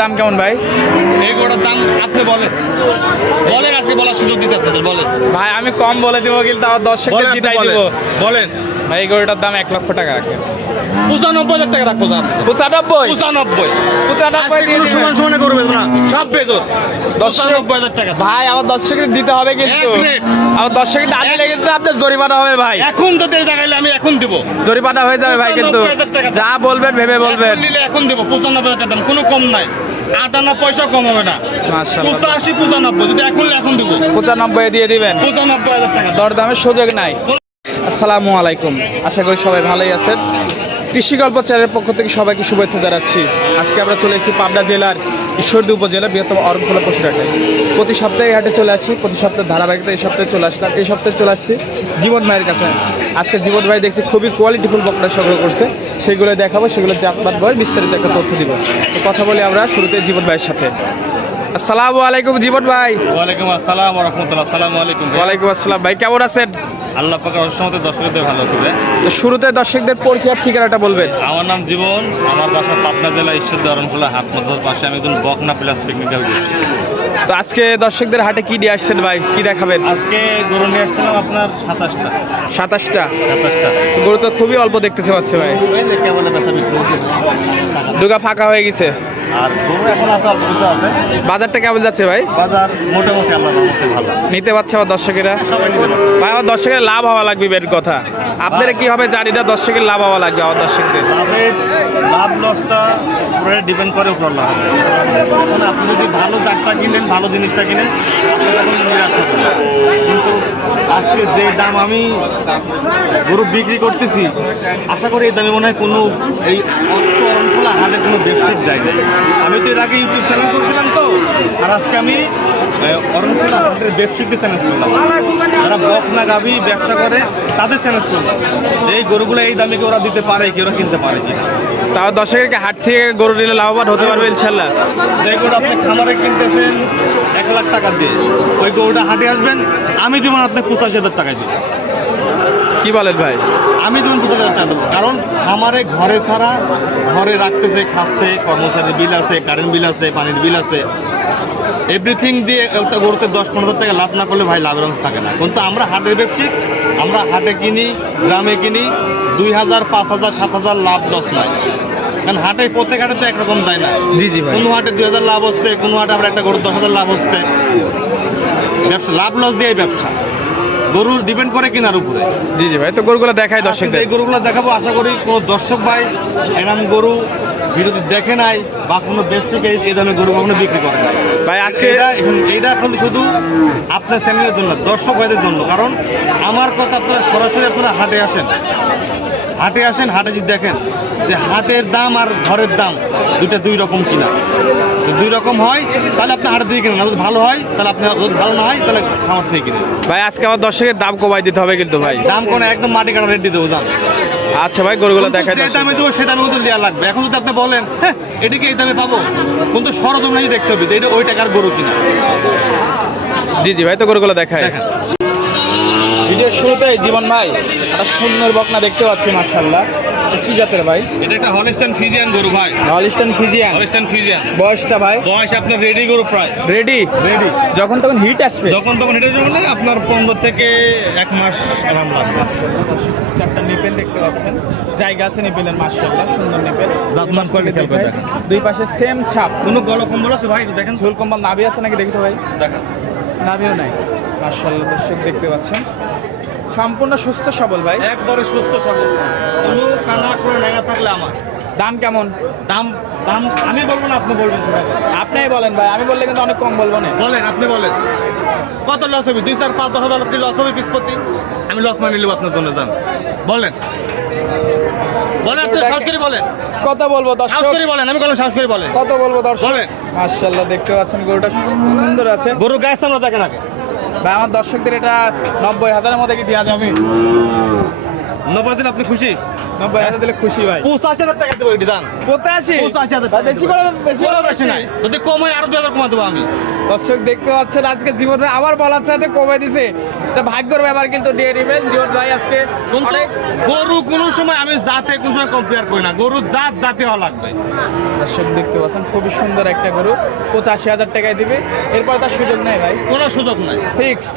দাম কেমন ভাই? এই গরুটার দাম আপনি বলেন। বলেন আজকে বলার সুযোগ দিতে আপনাদের বলেন। ভাই আমি কম বলে দিব কিন্তু আমার দর্শককে জিতাই। দিব। বলেন। ভাই এই গরুটার দাম এক লক্ষ টাকা পঁচানব্বই হাজার টাকা রাখব দাম। পঁচানব্বই? পঁচানব্বই। পঁচানব্বই কোনো দিবেন। সমান করবে না। সব বেজর। পঁচানব্বই হাজার টাকা। ভাই আমার দিতে হবে কিন্তু। আমার লেগে যেতে আপনার জরিমানা হবে ভাই। এখন তো দেরি দেখাইলে আমি এখন দিব। জরিমানা হয়ে যাবে ভাই কিন্তু। 95,000 টাকা যা বলবেন ভেবে বলবেন। এখন দিব। পঁচানব্বই হাজার টাকা দাম। কোনো কম নাই। আটানা পয়সা কম হবে না। মাশাআল্লাহ। পঁচাশি পঁচানব্বই যদি এখন নিলে এখন দিব। পঁচানব্বই দিয়ে দিবেন? পঁচানব্বই হাজার টাকা। দরদামের সুযোগ নাই। আসসালামু আলাইকুম। আশা করি সবাই ভালোই আছেন। কৃষি গল্প চ্যানেলের পক্ষ থেকে সবাইকে শুভেচ্ছা জানাচ্ছি। আজকে আমরা চলে এসেছি পাবনা জেলার ঈশ্বরদী উপজেলা বৃহত্তম অরণখোলা পশুরহাটে প্রতি সপ্তাহে হাটে চলে আসি প্রতি সপ্তাহে ধারাবাহিকতা এই সপ্তাহে চলে আসলাম এই সপ্তাহে চলে আসছি জীবন ভাইয়ের কাছে। আজকে জীবন ভাই দেখছি খুবই কোয়ালিটিফুল বকটা সংগ্রহ করছে সেগুলো দেখাবো সেগুলো জাতপাত বয় বিস্তারিত একটা তথ্য দিব। কথা বলি আমরা শুরুতে জীবন ভাইয়ের সাথে। আসসালামু আলাইকুম জীবন ভাই। ওয়ালাইকুম আসসালাম রহমতুল্লাহ আসসালামু আলাইকুম ওয়ালাইকুম আসসালাম ভাই কেমন আছেন? আল্লাহ পাকের অসম্মতে দর্শকদের ভালো আছে তো শুরুতে দর্শকদের পরিচয় ঠিকানাটা বলবেন। আমার নাম জীবন আমার বাসা পাবনা জেলা ঈশ্বর দরণখোলা হাট মজার পাশে। আমি একজন বকনা প্লাস পিকনিক্যাল দিচ্ছি তো আজকে দর্শকদের হাটে কি দিয়ে আসছেন ভাই? কি দেখাবেন? আজকে গরু নিয়ে আসছিলাম আপনার সাতাশটা। সাতাশটা? সাতাশটা। গরু তো খুবই অল্প দেখতেছে পাচ্ছে ভাই। ডুগা ফাঁকা হয়ে গেছে। আর গরু এখন আছে অল্প কিছু আছে। বাজারটা কেমন যাচ্ছে ভাই? বাজার মোটামুটি আল্লাহর রহমতে ভালো। নিতে পারছে আমার দর্শকেরা? সবাই নিতে পারছে। ভাই আমার দর্শকের লাভ হওয়া লাগবে বের কথা। আপনারা কি হবে জানি না, দর্শকের লাভ হওয়া লাগবে আমার দর্শকদের। লাভ লসটা পুরো ডিপেন্ড করে উপর লাভ। এখন আপনি যদি ভালো জাতটা কিনেন, ভালো জিনিসটা কিনেন না। কিন্তু আজকে যে দাম আমি গরু বিক্রি করতেছি, আশা করি এই দামে মনে হয় কোনো এই অরণখোলা হাটে কোনো ব্যবসায়িক জায়গা আমি তো এর আগে ইউটিউব চ্যানেল করছিলাম তো, আর আজকে আমি আহ, অরণখোলা হাটের ব্যবসায়িকদের চ্যানেল করলাম। যারা বকনা গাভি ব্যবসা করে তাদের চ্যানেল করলাম। এই গরুগুলো এই দামে কি ওরা দিতে পারে কি ওরা কিনতে পারে কি? তাও দর্শকের হাট থেকে গরু নিলে লাভবান হতে পারবে ইনশাল্লাহ যে গরু আপনি খামারে কিনতেছেন এক লাখ টাকা দিয়ে ওই গরুটা হাটে আসবেন আমি দিব আপনি পঁচাশি হাজার টাকা দিব। কি বলেন ভাই? আমি যেমন পঁচাশি হাজার টাকা দেবো। কারণ খামারে ঘরে ছাড়া ঘরে রাখতেছে খাচ্ছে কর্মচারীর বিল আছে কারেন্ট বিল আছে পানির বিল আছে। এভরিথিং দিয়ে একটা গরুতে দশ পনেরো টাকা লাভ না করলে ভাই লাভের অংশ থাকে না। কিন্তু আমরা হাটের ব্যক্তি আমরা হাটে কিনি গ্রামে কিনি দুই হাজার পাঁচ হাজার সাত হাজার লাভ লস নাই। কারণ হাটে প্রত্যেক হাটে তো একরকম যায় না। জি জি কোনো হাটে দুই হাজার লাভ হচ্ছে কোনো হাটে আবার একটা গরুর দশ হাজার লাভ হচ্ছে। ব্যবসা লাভ লস দিয়ে ব্যবসা। গরু ডিপেন্ড করে কেনার উপরে। জি জি ভাই তো গরুগুলো দেখায় দর্শকদের। এই গরুগুলো দেখাবো আশা করি কোনো দর্শক ভাই এরম গরু ভিডিওতে দেখে নাই বা কোনো ব্যবসায়িক এই- এই দামে গরু কখনো বিক্রি করে নাই। ভাই আজকে এটা এখন এইটা এখন শুধু আপনার চ্যানেলের জন্য দর্শক ভাইদের জন্য। কারণ আমার কথা আপনারা সরাসরি আপনারা হাটে আসেন। হাটে আসেন হাটে যদি দেখেন যে হাটের দাম আর ঘরের দাম দুইটা দুই রকম কিনা। দুই রকম হয় তাহলে আপনি হাটের দিকে কিনেন। যদি ভালো হয় তাহলে আপনি যদি ভালো না হয় তাহলে খামার থেকে কিনেন। ভাই আজকে আমার দর্শকের দাম কমাই দিতে হবে কিন্তু ভাই। দাম কোনো একদম মাটি কাটা রেট দিয়ে দেবো দাম আচ্ছা ভাই গরুগুলো দেখা দেখাই যে দামে দেবো সে দামে কিন্তু দেওয়া লাগবে। এখন যদি আপনি বলেন হ্যাঁ এটা কি এই দামে পাবো? কিন্তু সরজমিনে দেখতে হবে এটা ওই টাকার গরু কিনা। জি জি ভাই তো গরুগুলো দেখাই। দেখেন। ভিডিওর শুরুতে জীবন ভাই একটা সুন্দর বকনা দেখতে পাচ্ছি মার্শাল্লাহ কি জাতের ভাই? এটা একটা হলিস্টান ফিজিয়ান গরু ভাই। Holstein Friesian? Holstein Friesian. বয়সটা ভাই? বয়স আপনার রেডি গরু প্রায়। রেডি রেডি যখন তখন হিট আসবে। যখন তখন এটার জন্য আপনার পনেরো থেকে এক মাস আরাম লাগবে। চারটা নিপেল দেখতে পাচ্ছেন। জায়গা আছে নিপেলের মার্শাল্লাহ সুন্দর নিপেল। করে খেয়াল করে দেখেন। দুই পাশে সেম ছাপ। কোনো গল কম্বল আছে ভাই? দেখেন। ঝুল কম্বল নাভি আছে নাকি দেখতে ভাই? দেখা নাভিও নাই। মার্শাল্লাহ দর্শক দেখতে পাচ্ছেন। সম্পূর্ণ সুস্থ সবল ভাই? একবারে সুস্থ সবল। কোনো কানা করে নেগা থাকলে আমার। দাম কেমন? দাম দাম আমি বলব না আপনি বলবেন। আপনিই বলেন ভাই আমি বললে কিন্তু অনেক কম বলব না। বলেন আপনি বলেন। কত লস হবে? দুই চার পাঁচ দশ হাজার কি লস হবে পিসপতি আমি লস মানে নেব আপনার জন্য যান বলেন। বলেন আপনি করে বলেন। কত বলব দর্শক? করে বলেন আমি সাহস করে বলেন। কত বলব দর্শক? বলেন। মার্শাল্লাহ দেখতে পাচ্ছেন গরুটা সুন্দর আছে। গরু গায়ের সামনে দেখেন আগে। ভাই আমার দর্শকদের এটা নব্বই হাজারের মধ্যে কি দেওয়া যাবে? নব্বই দিন আপনি খুশি? নব্বই হাজার দিলে খুশি ভাই। পঁচাশি হাজার টাকা দেবো এটি দান পঁচাশি? পঁচাশি হাজার ভাই, বেশি করে বেশি করে বেশি নাই। যদি কম হয় আরও দু হাজার কমা দেবো আমি। দর্শক দেখতে পাচ্ছেন আজকে জীবন ভাই আবার বলার চাইতে কমে দিছে। এটা ভাগ্যর ব্যাপার কিন্তু দিবেন জীবন ভাই আজকে কিন্তু গরু কোনো সময় আমি জাতে কোনো সময় কম্পেয়ার করি না গরুর জাত জাতি হওয়া লাগবে। দর্শক দেখতে পাচ্ছেন খুবই সুন্দর একটা গরু পঁচাশি হাজার টাকায় দিবে। এরপর তার সুযোগ নেই ভাই। কোনো সুযোগ নাই। ফিক্সড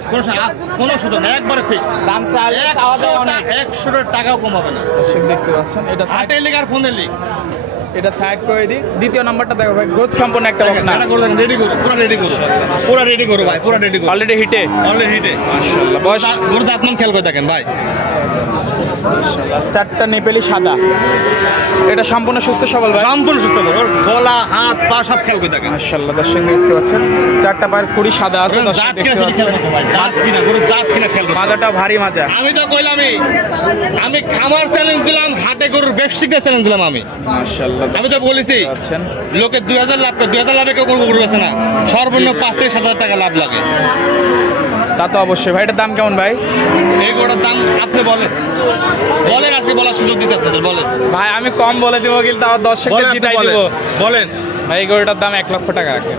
কোনো সুযোগ নাই একবারে ফিক্স দাম চাওয়া একশো যায় অনেক। একশো টাকাও কমাবে না। দর্শক দেখতে পাচ্ছেন এটা সাইড হাটে লিগ আর ফোনে লিগ। এটা সাইড করে দিই। দ্বিতীয় নাম্বারটা দেখো ভাই গ্রোথ সম্পূর্ণ একটা হবে না। রেডি করো পুরো রেডি করো। পুরো রেডি করো ভাই পুরো রেডি করো। অলরেডি হিটে অলরেডি হিটে মাশাআল্লাহ বয়স? গরু খেল খেয়াল করে দেখেন ভাই। চারটা নেপেলি সাদা। এটা সম্পূর্ণ সুস্থ সবল ভাই। সম্পূর্ণ সুস্থ। ওর গলা হাত পা সব খেয়াল করে দেখেন। মাশাআল্লাহ দর্শক দেখতে পাচ্ছেন? চারটা পায়ের খুঁড়ি সাদা আছে দর্শক দেখতে কিনা পাচ্ছেন? জাত কিনা গরু জাত কিনা খেয়াল করো। মাজাটা ভারী মাজা। আমি তো কইলামই আমি খামার চ্যালেঞ্জ দিলাম হাটে গরুর ব্যবসায়িকদের চ্যালেঞ্জ দিলাম আমি। মাশাআল্লাহ আমি তো বলেছি লোকে দুই হাজার লাভ করে দুই হাজার লাভে কেউ গরু গরু বেছে না। সর্বনিম্ন পাঁচ থেকে সাত হাজার টাকা লাভ লাগে। তা তো অবশ্যই। ভাই এটার দাম কেমন ভাই? এই গরুটার দাম আপনি বলেন। বলেন আজকে বলার সুযোগ দিতে আপনাদের বলেন। ভাই আমি কম বলে দিব কিন্তু আমার দশ বলেন জিতাই বলেন। দিব। বলেন। ভাই এই গরুটার দাম এক লক্ষ টাকা রাখে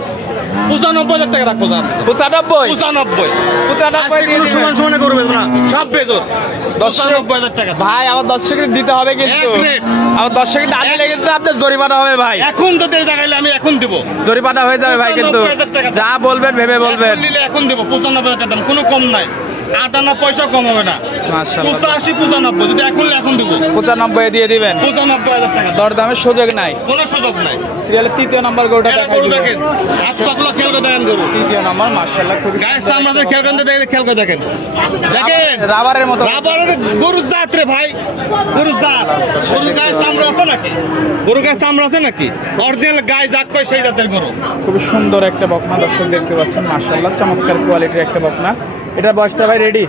পঁচানব্বই হাজার টাকা রাখব দাম পঁচানব্বই? পঁচানব্বই। পঁচানব্বই কোনো সমান সমানে গরু না। সব বেচো পঁচানব্বই হাজার টাকা। ভাই আমার দর্শকের দিতে হবে কিন্তু। আমার দর্শকের দিলে কিন্তু আপনার জরিমানা হবে ভাই। এখন তো দেড় দেখাইলে আমি এখন দিব। জরিমানা হয়ে যাবে ভাই কিন্তু। 95,000 টাকা দাম। যা বলবেন ভেবে বলবেন। এখন এখন দিব পঁচানব্বই হাজার টাকা দাম। কোনো কম নাই। আটান্ন পয়সা কম হবে না। পঁচাশি পঁচানব্বই যদি এখন এখন দিব। পঁচানব্বই দিয়ে দিবেন? পঁচানব্বই হাজার টাকা। দাম। দরদামের সুযোগ নাই। কোনো সুযোগ নাই। সিরিয়ালের তৃতীয় নম্বর গরুটা গরু। দেখেন। হাত পাগুলো খেয়াল করে দেখেন গরু। তৃতীয় নম্বর মার্শাল্লাহ খুবই গায়ের সামরাজের খেয়াল করে দেখেন খেয়াল করে দেখেন। দেখেন। রাবারের মতো। রাবারের গরুর জাত রে ভাই। গরুর জাত। গরুর গায়ে চামড়া আছে নাকি? গরুর গায়ে চামড়া আছে নাকি? অরিজিনাল গায়ে জাত কয় সেই জাতের গরু? খুবই সুন্দর একটা বকনা দর্শক দেখতে পাচ্ছেন মার্শাল্লাহ চমৎকার কোয়ালিটির একটা বকনা। এটা বয়সটা ভাই রেডি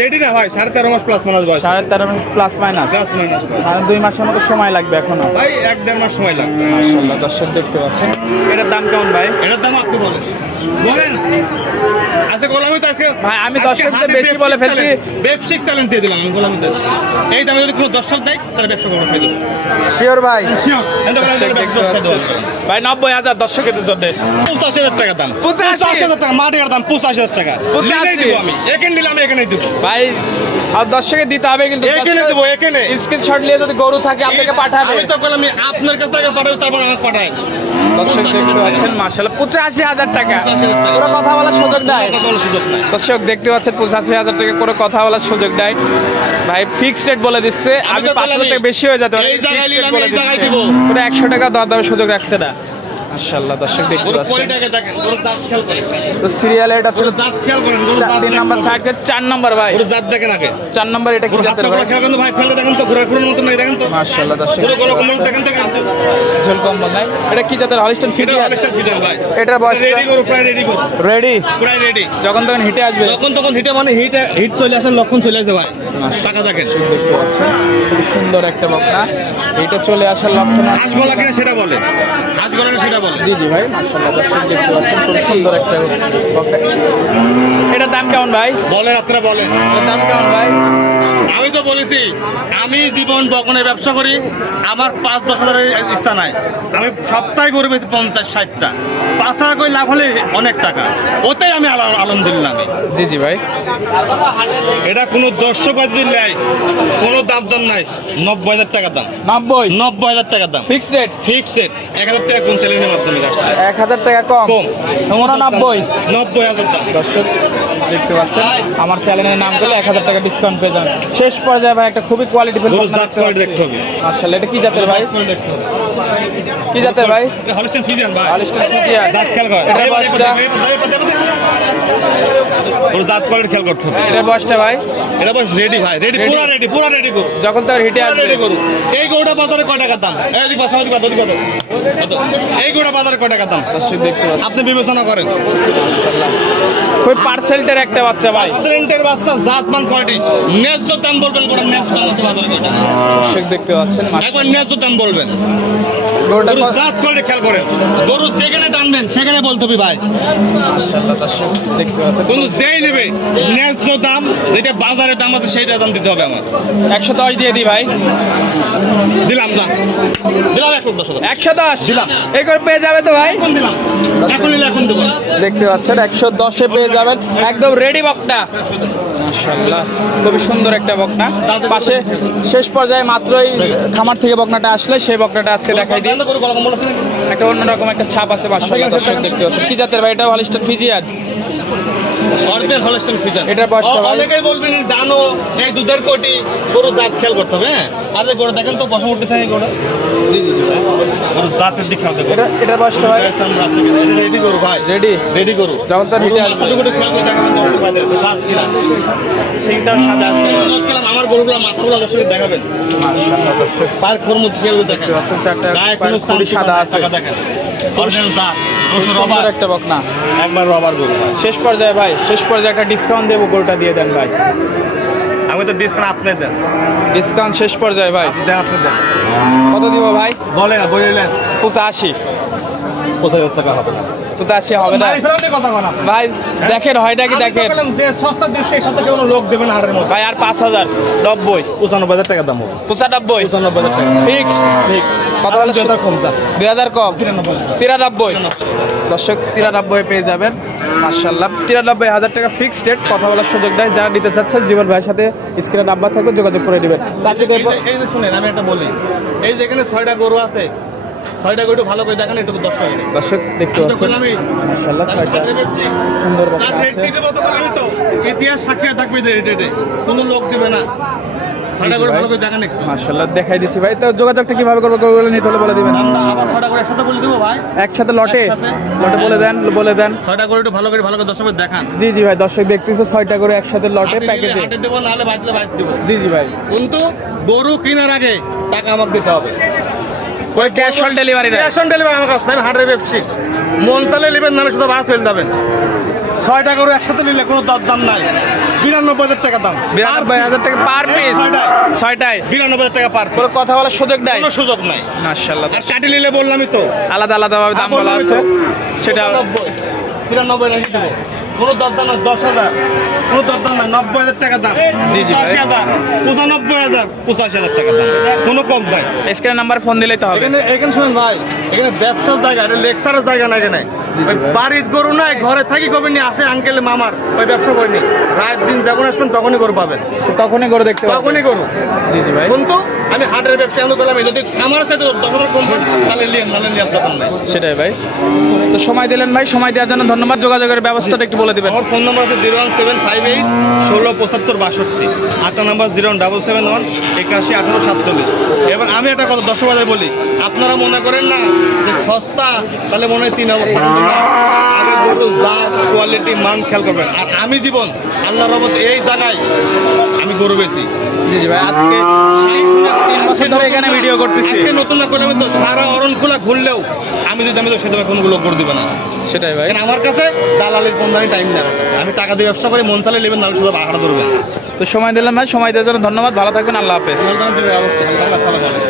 রেডি না ভাই সাড়ে তেরো মাস প্লাস মাইনাস বয়স। সাড়ে তেরো মাস প্লাস মাইনাস প্লাস মাইনাস আর দুই মাসের মতো সময় লাগবে এখনও? ভাই এক দেড় মাস সময় লাগবে। মাশাআল্লাহ দর্শক দেখতে পাচ্ছেন। এটার দাম কেমন ভাই? এটার দাম আপনি বলেন। বলেন। আচ্ছা গোলামি তো আজকে ভাই, আমি দর্শকদের বেশি বলে ব্যবসায়িক ফেলছি। চ্যালেঞ্জ- ব্যবসায়িক চ্যালেঞ্জ দিয়ে দিলাম আমি গোলামি এই দামে যদি কোনো দর্শক দেয় তাহলে ব্যবসা করব খাই শিওর ভাই। নব্বই হাজার দর্শকের জন্য। পঁচাশি হাজার টাকা দাম। পঁচাশি? হাজার টাকা মাটির দাম পঁচাশি হাজার টাকা। পঁচাশি? নিলেই দিব আমি। এখানে নিলাম এখানে দিব। ভাই আর দর্শকে দিতে হবে কিন্তু এখানে দেবো, এখানে। স্ক্রিনশট নিয়ে যদি গরু থাকে আপনাকে পাঠাবে। আমি তো বললাম আমি আপনার কাছে পাঠাবো তারপর আমাকে পাঠায়। দর্শক দেখতে পাচ্ছেন মার্শাল পঁচাশি হাজার টাকা। 85,000 টাকা। পুরো কথা বলার সুযোগ নাই। দর্শক দেখতে পাচ্ছেন পঁচাশি হাজার টাকা করে কথা বলার সুযোগ দেয় ভাই ফিক্সড রেট বলে দিচ্ছে। আমি পাঁচশো টাকা বেশি হয়ে যেতে পারে। পুরো একশো টাকা দর দামের সুযোগ রাখছে না। দর্শক দেখতে পাচ্ছেন। তো সিরিয়ালে এটা ছিল তিন নাম্বার সাইড চার নাম্বার ভাই। দাঁত দেখেন আগে। চার নাম্বার এটা কি জাতের ভাই? খেয়াল করেন ভাই ফেলতে দেখেন তো ঘোরা ঘুরের মতো নাকি দেখেন তো। মার্শাল্লাহ দর্শক দেখেন তো। ঝোল কম্বল নাই এটা কি জাতের হলিস্টন এটা অনেকটা ভাই। এটার বয়সটা? রেডি প্রায় রেডি রেডি? প্রায় রেডি। যখন তখন হিটে আসবে। যখন তখন হিটে মানে হিট হিট চলে আসে লক্ষণ চলে আসে ভাই। টাকা দেখেন। দেখতে পাচ্ছেন। খুব সুন্দর একটা বকনা। এটা চলে আসার লক্ষণ আছে। হাঁস গলা কিনা সেটা বলে হাঁস গলা সেটা বলে জি জি ভাই মাশাআল্লাহ দর্শক দেখতে পাচ্ছেন খুব সুন্দর একটা বকনা দাম কেমন ভাই? বলেন আপনারা বলেন। দাম কেমন ভাই? আমি তো বলেছি আমি জীবন বকনের ব্যবসা করি আমার পাঁচ দশ হাজারের ইচ্ছা নাই। আমি সপ্তাহে গরু বেশি পঞ্চাশ ষাটটা। পাঁচ হাজার করে লাভ হলে অনেক টাকা। ওটাই আমি আল- আলহামদুলিল্লাহ আমি। জি জি ভাই। এটা কোনো দর্শক যদি নেয় কোনো দাম দাম নাই। নব্বই হাজার টাকা দাম। নব্বই? নব্বই হাজার টাকা দাম। ফিক্সড রেট ফিক্সড এক হাজার টাকা কোন চ্যানেলের এক হাজার টাকা কম। কম। উননব্বই। নব্বই হাজার দর্শক দেখতে পাচ্ছেন আমার চ্যানেলের নাম করলে এক হাজার টাকা ডিসকাউন্ট পেয়ে যাবেন। শেষ পর্যায়ে ভাই একটা খুবই কোয়ালিটি ফুল দেখতে হবে। মার্শাল এটা কি জাতের ভাই। কি জাতের ভাই? এটা ফিজিয়ান ভাই। হলিস্টন ফিজিয়ান বয়সটা ওর জাত কোয়ালিটি খেয়াল করতে হবে? বয়সটা ভাই? এটা বস রেডি ভাই রেডি? পুরো রেডি পুরো রেডি করো। যখন তার হিটে আসবে। রেডি করো। এই গরুটা বাজারে কয় টাকার দাম। কত? এই গরুটা বাজারে কয় টাকার দাম? আপনি বিবেচনা করেন। খুব পার্সেলটের একটা বাচ্চা ভাই। বাচ্চা জাতমান কোয়ালিটি ন্যায্য দাম বলবেন ন্যায্য দাম আছে বাজারে কয় টাকা? দেখতে পাচ্ছেন একবার ন্যায্য দাম বলবেন। গরুটা জাত কোয়ালিটি খেয়াল করেন। গরু যেখানে টানবেন সেখানে বলতে হবে ভাই। মাশাআল্লাহ দর্শক দেখতে পাচ্ছেন। যেই নেবে? ন্যায্য দাম যেটা বাজারে দাম আছে সেইটা দাম দিতে হবে আমার একশো দশ দিয়ে দিই ভাই। দিলাম দাম। দিলাম একশো দশ একশো দশ? দিলাম। এই করে পেয়ে যাবে তো ভাই? দিলাম। দেখতে পাচ্ছেন একশো দশে পেয়ে যাবেন। একদম রেডি বকটা মাশাআল্লাহ খুবই সুন্দর একটা বকনা পাশে শেষ পর্যায়ে মাত্রই খামার থেকে বকনাটা আসলে সেই বকনাটা আজকে দেখাই দিই? একটা অন্যরকম একটা ছাপ আছে মাশাআল্লাহ দর্শক দেখতে পাচ্ছেন। কি জাতের ভাই? এটা Holstein Friesian. Original Holstein Friesian এটার বয়সটা অনেকেই বলবেন ডানো এই দুধের কোটি গরু দাঁত খেয়াল করতে হবে হ্যাঁ? আর যে গরু দেখেন তো বসা উঠতে থাকে গরু জি জি জি ভাই। গরু দাঁতের দিক খেয়াল দেখো এটা এটার বয়সটা ভাই। রেডি গরু ভাই। রেডি রেডি গরু। যেমন তার হিটে আসবে। খেয়াল করে দেখাবেন দর্শক ভাইদের দাঁত কিনা। সিংটাও সাদা আছে। আমার গরুগুলো মাথাগুলো দর্শক দেখাবেন। মাশাআল্লাহ দর্শক। পার খোর মধ্যে খেয়াল করে দেখেন। দেখতে পাচ্ছেন চারটা গায়ে কোনো সাদা আছে। দেখেন। অরিজিনাল দাঁত খুব রবার একটা বকনা। একবার রবার গরু ভাই। শেষ পর্যায়ে ভাই শেষ পর্যায়ে একটা ডিসকাউন্ট দেবো গরুটা দিয়ে দেন ভাই। আমি তো ডিসকাউন্ট আপনি দেন। ডিসকাউন্ট শেষ পর্যায়ে ভাই। আপনি দেন কত দিব ভাই? বলে না বললেন পঁচাশি হাজার টাকা হবে না। পঁচাশি হবে না। ভাই দেখেন হয় নাকি দেখেন? সস্তা দিচ্ছে এর সাথে কোনো লোক দেবে না হাটের মধ্যে। ভাই আর পাঁচ হাজার নব্বই। পঁচানব্বই হাজার টাকা দাম হবে। পঁচানব্বই। পঁচানব্বই হাজার টাকা। ফিক্সড। ঠিক কত হাজার কম দুই হাজার কম? তিরানব্বই। তিরানব্বই। দর্শক তিরানব্বই পেয়ে যাবেন। মার্শাল্লাহ তিরানব্বই হাজার টাকা ফিক্সড রেট কথা বলার সুযোগ দেয় যারা নিতে চাচ্ছেন জীবন ভাইয়ের সাথে স্ক্রিনে নাম্বার থাকবে যোগাযোগ করে নেবেন। আজকে এই যে- এই যে শুনেন আমি একটা বলি। এই যে এখানে ছয়টা গরু আছে ছয়টা গরু একটু ভালো করে দেখেন একটু দশ টাকা দর্শক দেখতে পাচ্ছেন মার্শাল্লাহ ছয়টা। সুন্দর তার আছে। আমি তো ইতিহাস সাক্ষী থাকবে রেটে কোনো লোক দেবে না। ছয়টা গরু ভালো করে দেখেন মার্শাল্লাহ দেখাই দিচ্ছি। ভাই তো যোগাযোগটা কীভাবে করব গরুগুলো নিতে হলে বলে দিবেন। একসাথে বলে দেবো ভাই। একসাথে লটে? বলে দেন বলে দেন। ছয়টা করে একটু ভালো করে ভালো করে দশ টাকা দেখান। জি জি ভাই দর্শক দেখতেছে ছয়টা করে একসাথে লটে প্যাকেজে। দেবো নাহলে দেবো। জি জি ভাই। কিন্তু গরু কেনার আগে টাকা আমাকে দিতে হবে। ওই cash on delivery cash on delivery আমার কাছে আমি হাটের ব্যবসি। মন চালে নেবেন নাহলে শুধু ভাড়া ফেল যাবেন ছয়টা গরু একসাথে নিলে কোনো দর দাম নাই। বিরানব্বই হাজার টাকা দাম। বিরানব্বই হাজার টাকা পার পিস ছয়টায়। বিরানব্বই হাজার টাকা পার কোনো কথা বলার সুযোগ নাই? কোনো সুযোগ নাই। মার্শাল্লাহ আর কাটি নিলে বললামই তো। আলাদা আলাদা ভাবে দাম বলা আছে। সেটা বিরানব্বই। রেখে দেবো? কোনো দরদাম নাই দশ হাজার। কোনো দরদাম নব্বই হাজার টাকা দাম। জি, জি, হাজার পঁচানব্বই হাজার পঁচাশি হাজার টাকা দাম। কোনো কম নাই। স্ক্রিন নাম্বার ফোন দিলেই তো হবে। এখানে এখানে শুনুন ভাই এখানে ব্যবসার জায়গা এটা লেকচারের জায়গা না এখানে? বাড়ির গরু নাই ঘরে থাকি কবে নি আছে আঙ্কেল মামার ওই ব্যবসা করিনি রাত দিন যখন আসবেন তখনই গরু পাবেন। তখনই করে দেখতে তখনই গরু। জি জি ভাই। কিন্তু আমি হাটের ব্যবসা আমি করলাম যদি আমার সাথে দশ হাজার কম পান তাহলে লিয়ান নাহলে লিয়ার দোকান নাই। সেটাই ভাই। তো সময় দিলেন ভাই সময় দেওয়ার জন্য ধন্যবাদ। যোগাযোগের ব্যবস্থাটা একটু বলে দিবেন। আমার ফোন নম্বর আছে zero one seven five eight ষোলো পঁচাত্তর বাষট্টি। আটটা number zero one double seven one একাশি আঠারো সাতচল্লিশ। এবার আমি একটা কথা দশ বাজার বলি। আপনারা মনে করেন না যে সস্তা তাহলে মনে হয় তিন অবস্থা আগে গরু জাত কোয়ালিটি মান খেয়াল করবেন। আর আমি জীবন আল্লাহ রহমত এই জায়গায় আমি গরু বেশি জি জি ভাই আজকে তিন বছর ধরে এখানে ভিডিও করতেছি আজকে নতুন না করলে আমি তো সারা অরণ ঘুরলেও আমি যদি আমি তো সেটা কোনো লোক করে দিবে না। সেটাই ভাই। আমার কাছে দালালের টাইম আমি টাকা দিয়ে ব্যবসা করি মন চালে নেবেন শুধু ধরবেন। তো সময় দিলেন ভাই সময় দেওয়ার জন্য ধন্যবাদ ভালো থাকবেন আল্লাহ হাফেজ। অবশ্যই